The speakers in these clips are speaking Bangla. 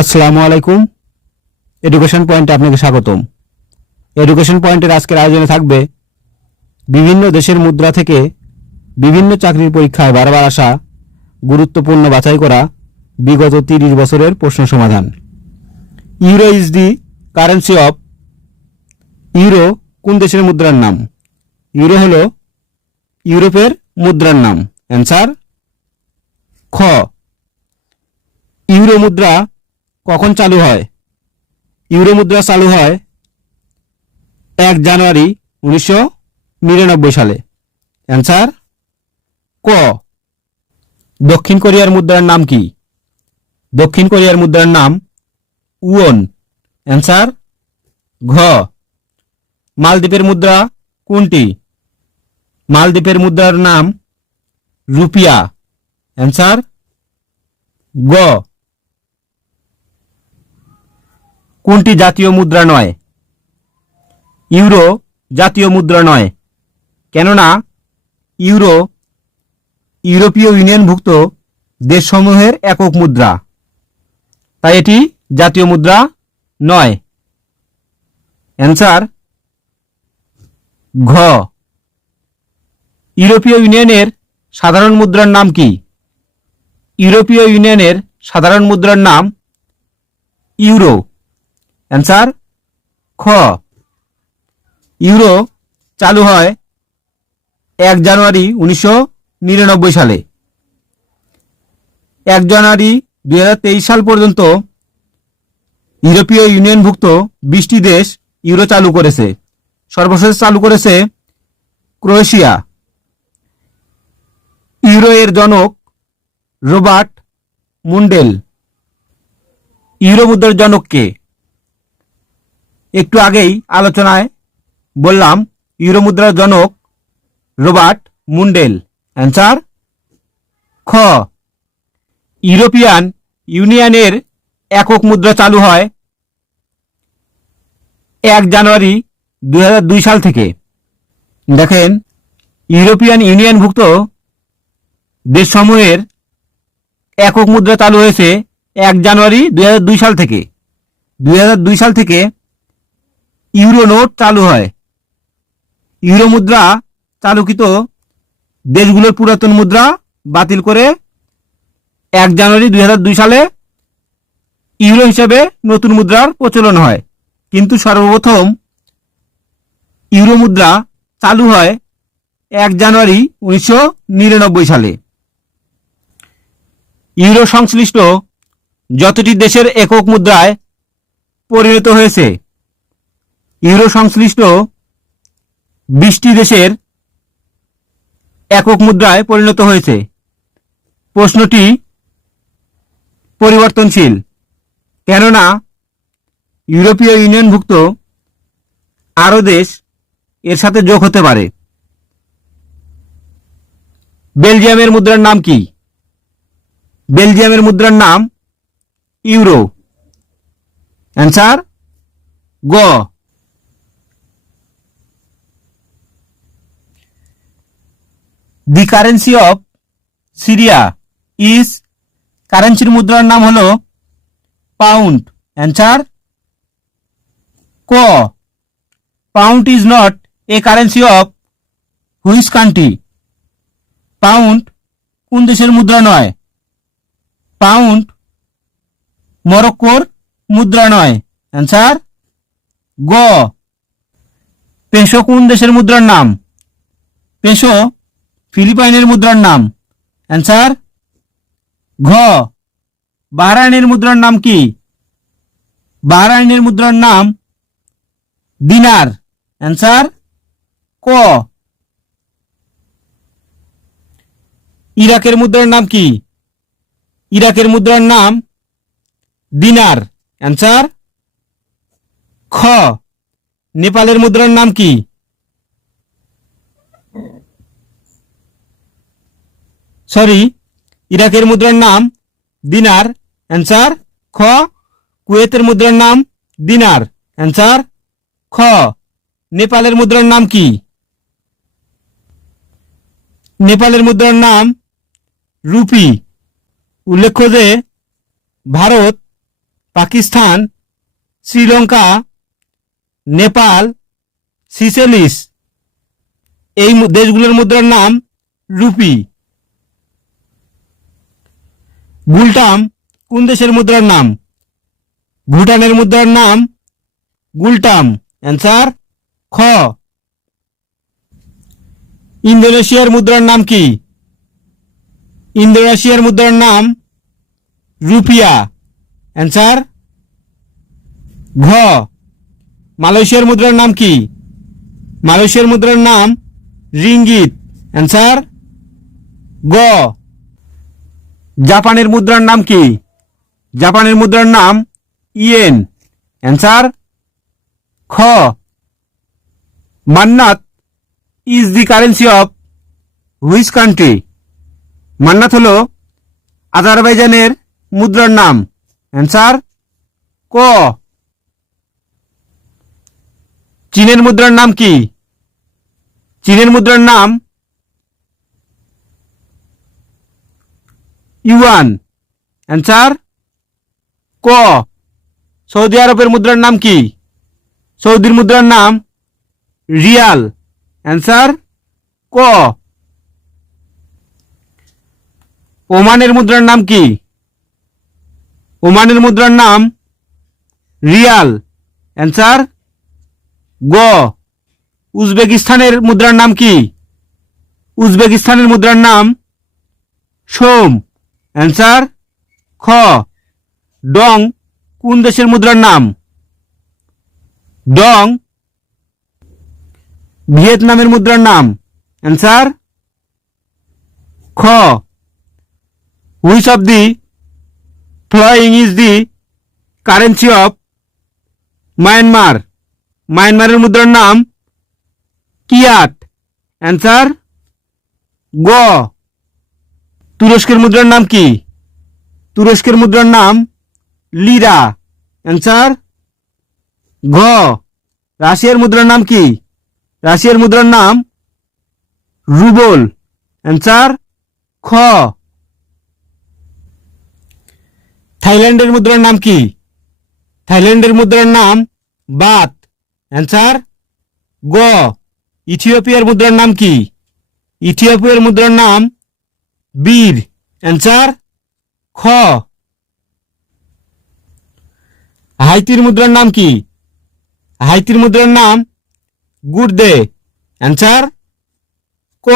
আসসালামু আলাইকুম। এডুকেশন পয়েন্টে আপনাকে স্বাগতম। এডুকেশন পয়েন্টের আজকের আয়োজনে থাকবে বিভিন্ন দেশের মুদ্রা থেকে বিভিন্ন চাকরির পরীক্ষায় বারবার আসা গুরুত্বপূর্ণ বাছাই করা বিগত 30 বছরের প্রশ্ন সমাধান। Euro is the currency of. Euro কোন দেশের মুদ্রার নাম? ইউরো হলো ইউরোপের মুদ্রার নাম। অ্যান্সার খ। ইউরো মুদ্রা কখন চালু হয়? ইউরো মুদ্রা চালু হয় 1 জানুয়ারি 1999 সালে। অ্যান্সার ক। দক্ষিণ কোরিয়ার মুদ্রার নাম কি? দক্ষিণ কোরিয়ার মুদ্রার নাম উওন। অ্যান্সার ঘ। মালদ্বীপের মুদ্রা কোনটি? মালদ্বীপের মুদ্রার নাম রুপিয়া। অ্যান্সার গ। কোনটি জাতীয় মুদ্রা নয়? ইউরো জাতীয় মুদ্রা নয়, কেননা ইউরো ইউরোপীয় ইউনিয়নভুক্ত দেশসমূহের একক মুদ্রা, তাই এটি জাতীয় মুদ্রা নয়। অ্যান্সার ঘ। ইউরোপীয় ইউনিয়নের সাধারণ মুদ্রার নাম কি? ইউরোপীয় ইউনিয়নের সাধারণ মুদ্রার নাম ইউরো। অ্যান্সার খ। ইউরো চালু হয় 1 জানুয়ারি 1999 সালে। 1 জানুয়ারি 2023 সাল পর্যন্ত ইউরোপীয় ইউনিয়নভুক্ত 20টি দেশ ইউরো চালু করেছে। সর্বশেষ চালু করেছে ক্রোয়েশিয়া। ইউরো এর জনক রবার্ট মুন্ডেল। ইউরো মুদ্রার জনক কে? একটু আগেই আলোচনায় বললাম ইউরো মুদ্রার জনক রবার্ট মুন্ডেল। অ্যান্সার খ। ইউরোপিয়ান ইউনিয়নের একক মুদ্রা চালু হয় 1 জানুয়ারি 2002 সাল থেকে। দেখেন, ইউরোপিয়ান ইউনিয়নভুক্ত দেশসমূহের একক মুদ্রা চালু হয়েছে 1 জানুয়ারি 2002 সাল থেকে। 2002 সাল থেকে ইউরো নোট চালু হয়। ইউরো মুদ্রা চালুকৃত দেশগুলোর পুরাতন মুদ্রা বাতিল করে 1 জানুয়ারি 2002 সালে ইউরো হিসেবে নতুন মুদ্রার প্রচলন হয়। কিন্তু সর্বপ্রথম ইউরো মুদ্রা চালু হয় 1 জানুয়ারি 1999 সালে। ইউরো সংশ্লিষ্ট যতটি দেশের একক মুদ্রায় পরিণত হয়েছে, ইউরো সংশ্লিষ্ট 20টি দেশের একক মুদ্রায় পরিণত হয়েছে। প্রশ্নটি পরিবর্তনশীল, কেননা ইউরোপীয় ইউনিয়নভুক্ত আরও দেশ এর সাথে যোগ হতে পারে। বেলজিয়ামের মুদ্রার নাম কি? বেলজিয়ামের মুদ্রার নাম ইউরো। অ্যান্সার গ। দি কারেন্সি অফ সিরিয়া ইজ। কারেন্সির মুদ্রার নাম হলো পাউন্ড। অ্যান্সার ক। Pound is not a currency of which country? Pound কোন দেশের মুদ্রা নয়? পাউন্ড মরক্কোর মুদ্রা নয়। অ্যান্সার গ। পেসো কোন দেশের মুদ্রার নাম? পেসো ফিলিপাইনের মুদ্রার নাম। অ্যান্সার ঘ। বাহরাইনের মুদ্রার নাম কি? বাহরাইনের মুদ্রার নাম দিনার। অ্যান্সার ক। ইরাকের মুদ্রার নাম কি? ইরাকের মুদ্রার নাম দিনার। অ্যান্সার খ। নেপালের মুদ্রার নাম কি? ইরাকের মুদ্রার নাম দিনার। অ্যান্সার খ। কুয়েতের মুদ্রার নাম দিনার। অ্যান্সার খ। নেপালের মুদ্রার নাম কি? নেপালের মুদ্রার নাম রুপি। উল্লেখ্য যে ভারত পাকিস্তান, শ্রীলঙ্কা, নেপাল, সিসেলিস এই দেশগুলোর মুদ্রার নাম রুপি। গুলটাম কোন দেশের মুদ্রার নাম? ভুটানের মুদ্রার নাম গুলটাম। অ্যান্সার খ। ইন্দোনেশিয়ার মুদ্রার নাম কি? ইন্দোনেশিয়ার মুদ্রার নাম রুপিয়া। অ্যান্সার ঘ। মালয়েশিয়ার মুদ্রার নাম কি? মালয়েশিয়ার মুদ্রার নাম রিঙ্গিত। অ্যান্সার গ। জাপানের মুদ্রার নাম কি? জাপানের মুদ্রার নাম ইয়েন। অ্যান্সার খ। Manat is the currency of which country? Manat হল আজারবাইজানের মুদ্রার নাম। অ্যান্সার ক। চীনের মুদ্রার নাম কি? চীনের মুদ্রার নাম ইউয়ান। অ্যান্সার ক। সৌদি আরবের মুদ্রার নাম কি? সৌদির মুদ্রার নাম রিয়াল। অ্যান্সার ক। ওমানের মুদ্রার নাম কি? ওমানের মুদ্রার নাম রিয়াল। অ্যান্সার গ। উজবেকিস্তানের মুদ্রার নাম কি? উজবেকিস্তানের মুদ্রার নাম সোম। অ্যান্সার খ। ডং কোন দেশের মুদ্রার নাম? ডং ভিয়েতনামের মুদ্রার নাম। অ্যান্সার খ। Which of the following is the currency of Myanmar? মায়ানমারের মুদ্রার নাম কিয়াত। অ্যান্সার গ। তুরস্কের মুদ্রার নাম কি? তুরস্কের মুদ্রার নাম লিরা। অ্যান্সার ঘ। রাশিয়ার মুদ্রার নাম কি? রাশিয়ার মুদ্রার নাম রুবল। অ্যান্সার খ। থাইল্যান্ডের মুদ্রার নাম কি? থাইল্যান্ডের মুদ্রার নাম বাত। অ্যান্সার গ। ইথিওপিয়ার মুদ্রার নাম কি? ইথিওপিয়ার মুদ্রার নাম বীর। অ্যান্সার খ। হাইতির মুদ্রার নাম কি? হাইতির মুদ্রার নাম গুর্দে। অ্যান্সার ক।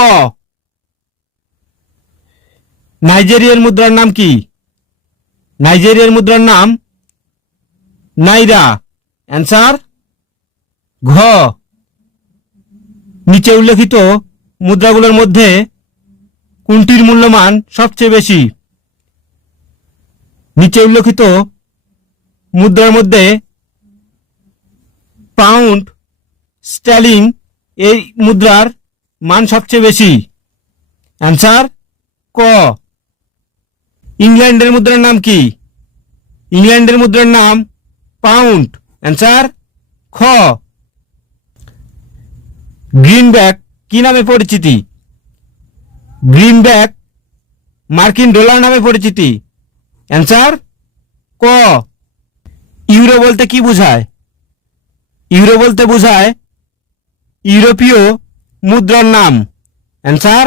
নাইজেরিয়ার মুদ্রার নাম কি? নাইজেরিয়ার মুদ্রার নাম নাইরা। অ্যান্সার ঘ। নিচে উল্লেখিত মুদ্রাগুলোর মধ্যে কোনটির মূল্যমান সবচেয়ে বেশি? নিচে উল্লেখিত মুদ্রার মধ্যে পাউন্ড স্টার্লিং এই মুদ্রার মান সবচেয়ে বেশি। অ্যান্সার ক। ইংল্যান্ডের মুদ্রার নাম কি? ইংল্যান্ডের মুদ্রার নাম পাউন্ড। অ্যান্সার খ। গ্রিনব্যাক কি নামে পরিচিতি? গ্রিনব্যাক মার্কিন ডলার নামে পরিচিতি। অ্যান্সার ক। ইউরো বলতে কি বোঝায়? ইউরো বলতে বোঝায় ইউরোপীয় মুদ্রার নাম। অ্যান্সার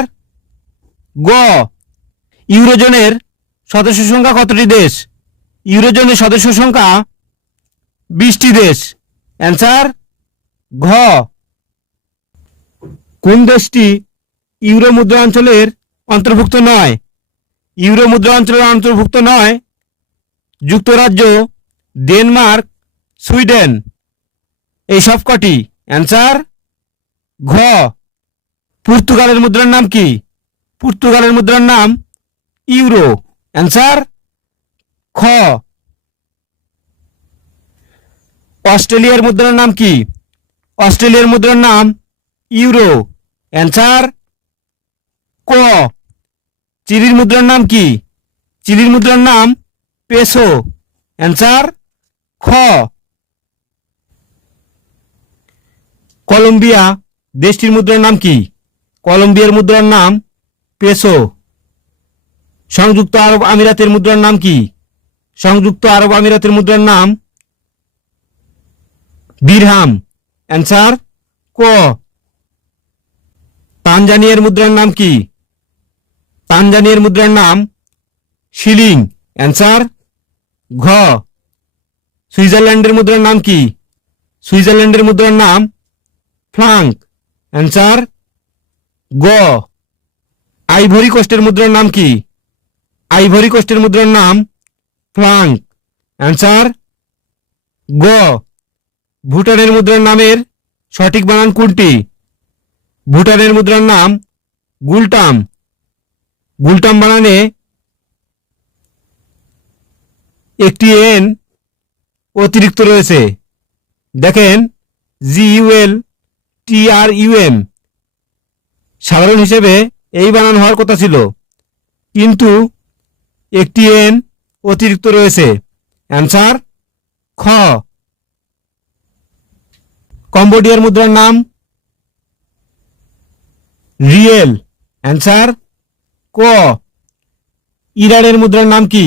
গ। ইউরোজোনের সদস্য সংখ্যা কতটি দেশ? ইউরোজোনের সদস্য সংখ্যা 20টি দেশ। অ্যান্সার ঘ। কোন দেশটি ইউরো মুদ্রা অঞ্চলের অন্তর্ভুক্ত নয়? ইউরো মুদ্রা অঞ্চলের অন্তর্ভুক্ত নয় যুক্তরাজ্য, ডেনমার্ক, সুইডেন এই সব কটি। অ্যান্সার ঘ। পর্তুগালের মুদ্রার নাম কি? পর্তুগালের মুদ্রার নাম ইউরো। অ্যান্সার খ। অস্ট্রেলিয়ার মুদ্রার নাম কি? অস্ট্রেলিয়ার মুদ্রার নাম ইউরো। অ্যান্সার ক। চিলির মুদ্রার নাম কি? চিলির মুদ্রার নাম পেসো। অ্যান্সার খ। কলম্বিয়া দেশটির মুদ্রার নাম কি? কলম্বিয়ার মুদ্রার নাম পেসো। সংযুক্ত আরব আমিরাতের মুদ্রার নাম কি? সংযুক্ত আরব আমিরাতের মুদ্রার নাম দিরহাম। অ্যান্সার ক। তানজানিয়ার মুদ্রার নাম কি? তানজানিয়ার মুদ্রার নাম শিলিং। অ্যান্সার ঘ। সুইজারল্যান্ডের মুদ্রার নাম কি? সুইজারল্যান্ডের মুদ্রার নাম ফ্রাঙ্ক। অ্যান্সার গ। আইভরি কোস্টের মুদ্রার নাম কি? আইভরি কোস্টের মুদ্রার নাম ফ্রাঙ্ক। অ্যান্সার গ। ভুটানের মুদ্রার নামের সঠিক বানান কোনটি? ভুটানের মুদ্রার নাম গুলটাম। গুলটাম বানানে একটি এন অতিরিক্ত রয়েছে। দেখেন GULTRUM সাধারণ হিসেবে এই বানান হওয়ার কথা ছিল, কিন্তু একটি এন অতিরিক্ত রয়েছে। অ্যান্সার খ। কম্বোডিয়ার মুদ্রার নাম রিয়েল। অ্যান্সার ক। ইরানের মুদ্রার নাম কি?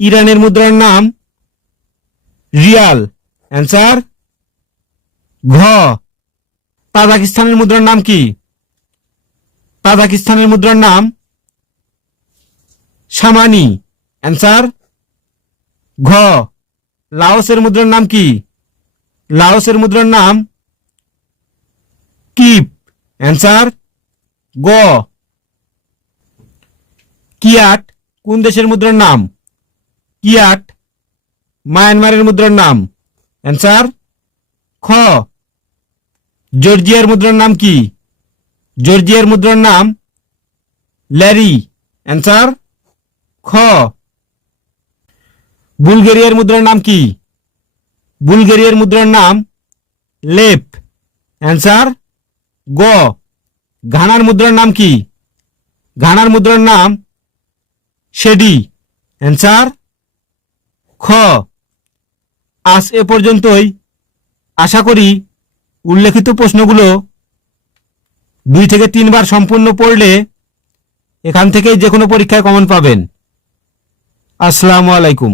ইরানের মুদ্রার নাম রিয়াল। অ্যান্সার ঘ। তাজাকিস্তানের মুদ্রার নাম কি? তাজাকিস্তানের মুদ্রার নাম সামানি। অ্যান্সার ঘ। লাওসের মুদ্রার নাম কি? লাওসের মুদ্রার নাম কিপ। অ্যান্সার গ। কিয়াট কোন দেশের মুদ্রার নাম? কিয়াট মায়ানমারের মুদ্রার নাম। অ্যান্সার খ। জর্জিয়ার মুদ্রার নাম কি? জর্জিয়ার মুদ্রার নাম ল্যারি। অ্যান্সার খ। বুলগেরিয়ার মুদ্রার নাম কি? বুলগেরিয়ার মুদ্রার নাম লেপ। অ্যান্সার গ। ঘানার মুদ্রার নাম কি? ঘানার মুদ্রার নাম শেডি। অ্যান্সার খ। আজ এ পর্যন্তই। আশা করি উল্লেখিত প্রশ্নগুলো 2 থেকে 3 বার সম্পূর্ণ পড়লে এখান থেকেই যে কোনো পরীক্ষায় কমন পাবেন। আসসালামু আলাইকুম।